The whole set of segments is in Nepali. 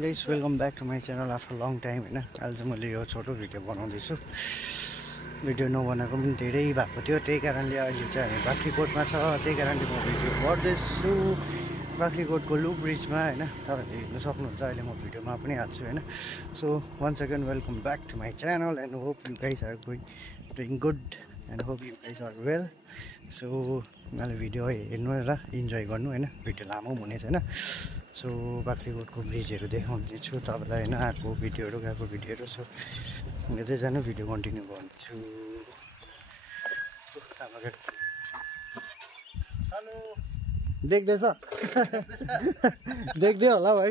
Guys welcome back to my channel after long time होइन। अहिले चाहिँ मैले यो छोटो भिडियो बनाउँदैछु। भिडियो नबनाएको पनि धेरै भएको थियो, त्यही कारणले अहिले चाहिँ हामी बाख्रीकोटमा छ, त्यही कारणले म भिडियो गर्दैछु बाख्रीकोटको लुप ब्रिजमा होइन। तपाईँहरूले हेर्नु सक्नुहुन्छ, अहिले म भिडियोमा पनि हाल्छु होइन। So once again welcome back to my channel and hope you guys are doing good and hope you guys are well. So उनीहरूले भिडियो हेर्नु र इन्जोय गर्नु होइन, भिडियो लामो हुने छैन। सो बाख्रीकोटको ब्रिजहरू देखाउँदैछु तपाईँलाई होइन, आएको भिडियोहरू गएको भिडियोहरू। सो हेर्दै जानु, भिडियो कन्टिन्यू गर्छु। हेलो देख्दैछ? देख्दै होला भाइ,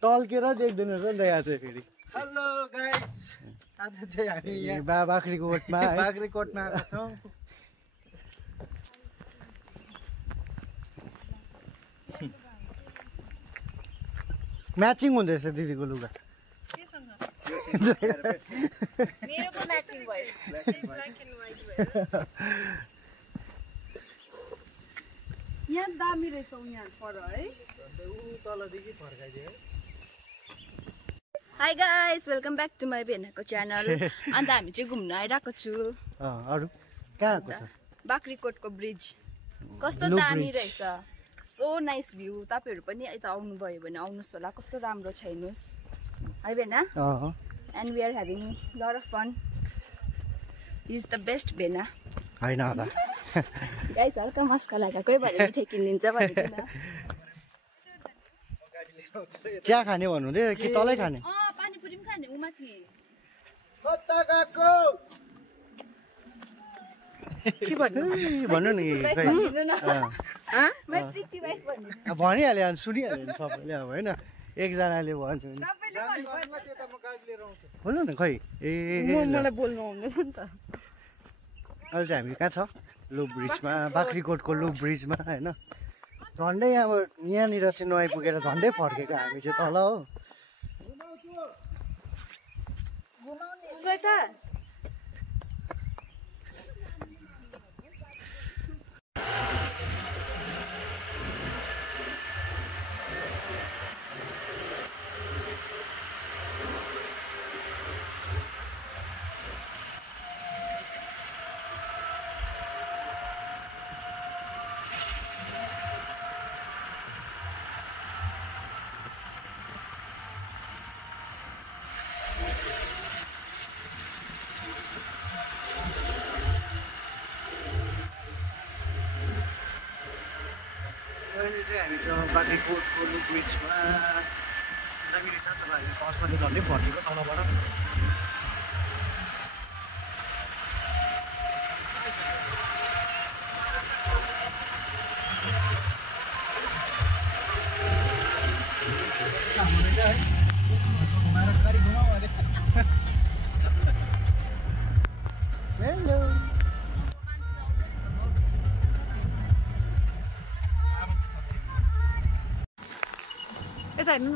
टल्केर देख्दैन रहेछ नि त यहाँ चाहिँ फेरि। हेलो गाइस, आज चाहिँ हामी यहाँ बाख्रीकोटमा बाख्रीकोटमा आएको छौँ। म्याचिङ हुँदैछ दिदीको लुगा। मेरोको म्याचिङ भयो, ब्ल्याक एन्ड व्हाइट भयो। यहाँ दामी रहेछ यहाँ पर है। तलदेखि फर्काइदियो। Hi guys, welcome back to my भेनाको च्यानल। अन्त हामी चाहिँ घुम्न आइरहेको छु। अरू कहाँ आएको छ? बाख्रीकोटको ब्रिज कस्तो दामी रहेछ, सो नाइस भ्यू। तपाईँहरू पनि यता आउनुभयो भने आउनुहोस् होला, कस्तो राम्रो छ हेर्नुहोस् है भेना। And we are having lot of fun. He is the best भेना होइन होला गाइस, हल्का मस्का लाग्यो कोही भने मिठाई किनिदिन्छ भनेर। चिया खाने भन्नुहुँदै कि तलै खाने? पानीपुरी पनि खाने उ माथि। के भन्नु नि, भनिहाल्यो अनि सुनिहाल्यो नि सबैले अब होइन। एकजनाले भन्छु नि बोल्नु न खै। मलाई बोल्नु आउँदैन नि त। अहिले चाहिँ हामी कहाँ छ? लुप ब्रिजमा, बाख्रीकोटको लुप ब्रिजमा होइन। झन्डै अब यहाँनिर चाहिँ नआइपुगेर झन्डै फर्केको हामी चाहिँ तल हो। श्वेता अहिले चाहिँ हामी छ बाख्रीकोटको लुप ब्रिजमा। दामी रहेछ तपाईँहरूले फर्स्टमा चाहिँ झन्डै फर्केको तलबाट। हेलो यता हेर्नु न।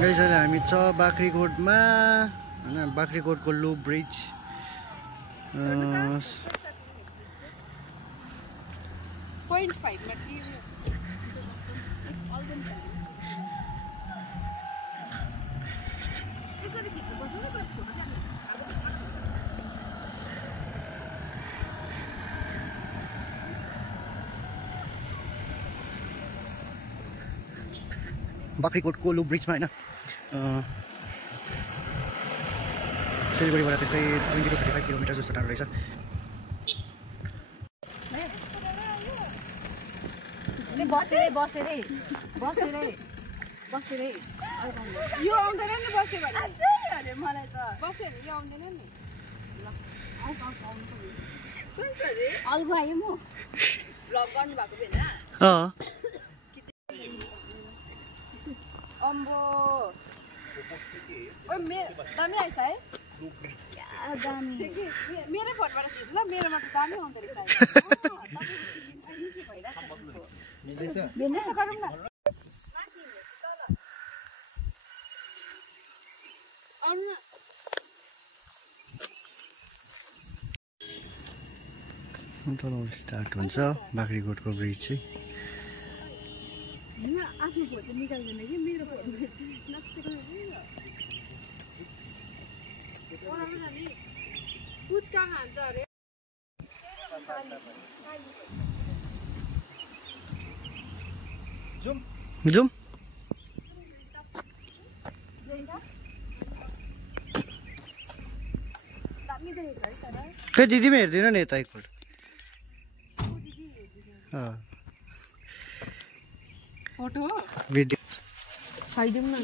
गाइस अहिले हामी छ बाख्रीकोटमा होइन, बाख्रीकोटको लुप ब्रिज। 0.5 मा बाख्रीकोटको लुप ब्रिजमा होइन। सिलगढीबाट त्यस्तै 20 to 35 किलोमिटर जस्तो टाढो रहेछ। बसेरै यो आउँदैन नि बस्यो भने अरे मलाई त बस्यो भने यो आउँदैन नि। ल आउनु आयो म भ्लग गर्नु भएको भेना। अम्बो ओ दामी आएछ है, क्या दामी। मेरै फोनबाट खिच ल, मेरोमा त दामी आउँदो रहेछ। भेन्दैछ गरौँ न। आउनु न। तल स्टार्ट हुन्छ बाख्रीकोटको ब्रिज चाहिँ। आफ्नो फोटो निकाल्दैन कि मेरो फोटो पुच्का खान्छ अरे। जाउँ खै दिदी पनि हेर्दैन नि यता एकपल्ट। फोटो भिडियो खाइदिउँ न।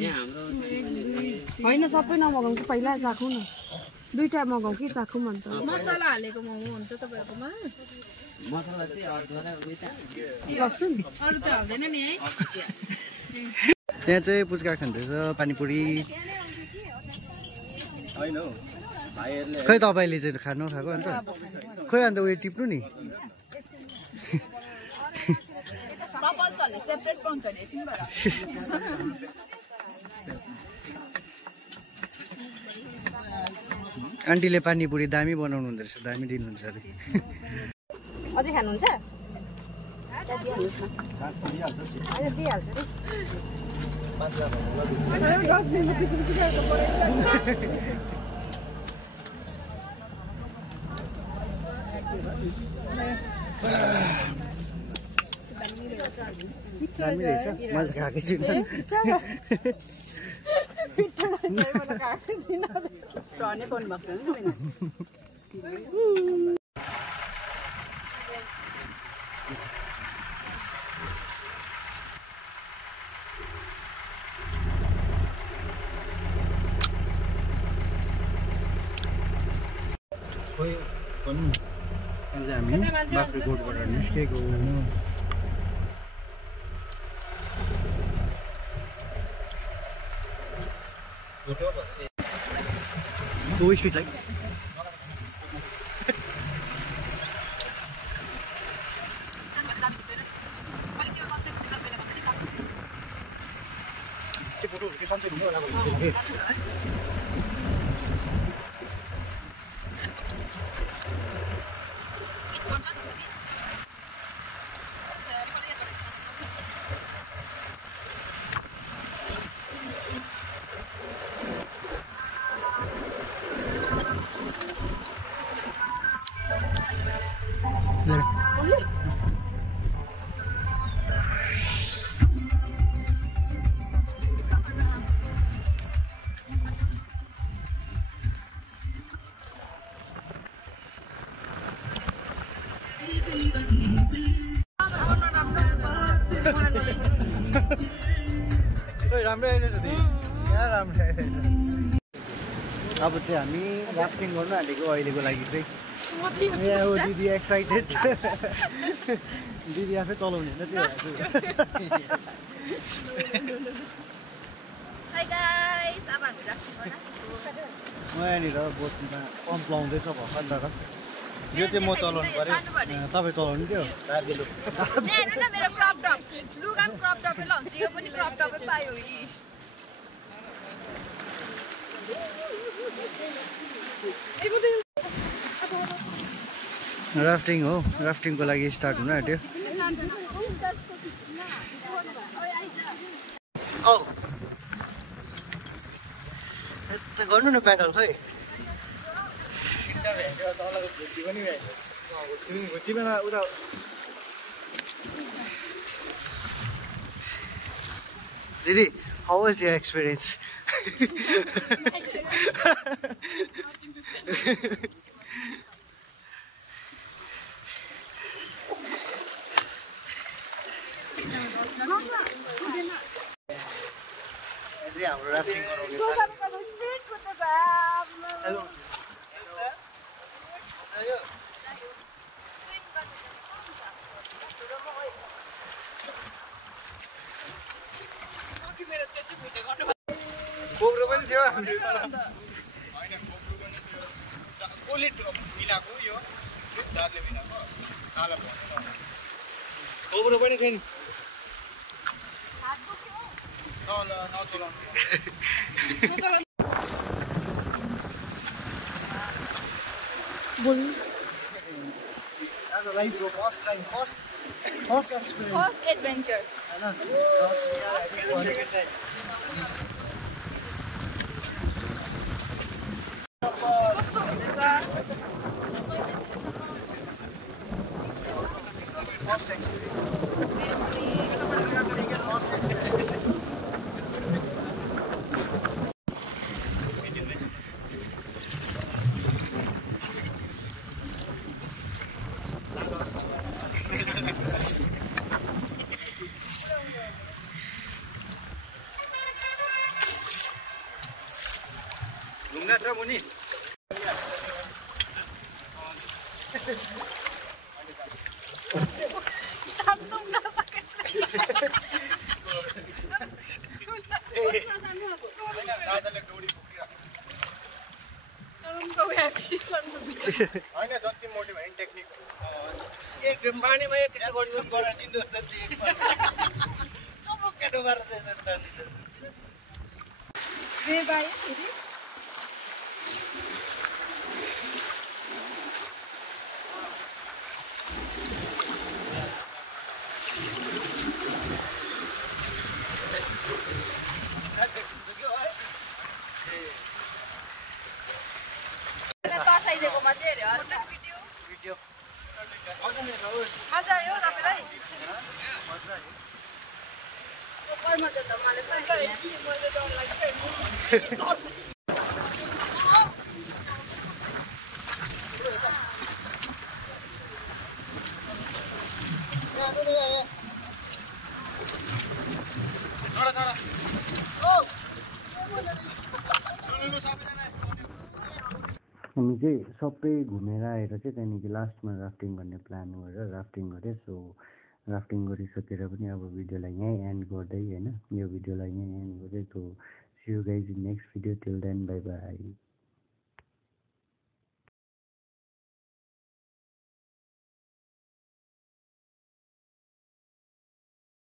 होइन सबै नमगाउँ कि पहिला चाखौँ न, दुईटा मगाउँ कि चाखौँ अन्त। मसला हालेको मोमो हुन्छ तपाईँहरूकोमा? लसुन अरू त हाल्दैन नि है। त्यहाँ चाहिँ पुच्का खाँदैछ पानीपुरी। खै तपाईँले चाहिँ खानु खाएको अन्त खोइ अन्त उयो टिप्नु नि। आन्टीले पानीपुरी दामी बनाउनु हुँदो रहेछ, दामी दिनुहुन्छ अरे। अझै खानुहुन्छ? दामी रहेछ, मैले खाएकै छुइनँ। हामी बाख्राकोटबाट निस्केको Ui, sweet like. Cái photo cái son trên đúng rồi là vậy. राम्रै आइरहेछ नि, यहाँ राम्रै आइरहेछ। अब चाहिँ हामी राफ्टिङ गर्नु आँटेको अहिलेको लागि चाहिँ। यहाँ हो दिदी एक्साइटेड। दिदी आफै चलाउने होइन त्यो म यहाँनिर बोटमा पम्प लाउँदैछ भर्खर तर यो चाहिँ म चलाउनु पऱ्यो, तपाईँ चलाउनु थियो दार्जिलो। मेरो क्रप टप लुगा पनि क्रप टपै लाउँछु, यो पनि क्रप टपै पायो यी। राफ्टिङ हो, राफ्टिङको लागि स्टार्ट हुन आँट्यो। गर्नु न प्याडल खै। Didi, how was your experience? हाम्रो राफ्टिङ गराउने कोब्रो पनि थियो कोब्रो पनि थियो नि। आज लाइफको first time first experience first adventure कस्तो हुँदैछ फर्स्ट एक्सपिरियन्स ढुङ्गा छ मुनि होइन जति मोटी भयो नि टेक्निक एक पानीमा एक गराइदिनु चमक्केटो तर्साइदिएको मात्रै हेऱ्यो भिडियो मजा आयो तपाईँलाई कर्म त मलाई हामी चाहिँ सबै घुमेर आएर चाहिँ त्यहाँदेखि लास्टमा राफ्टिङ गर्ने प्लान गरेर राफ्टिङ गऱ्यो सो राफ्टिङ गरिसकेर पनि अब भिडियोलाई यहीँ एन्ड गर्दै होइन यो भिडियोलाई यहीँ एन्ड गर्दै so see you guys in next video till then bye by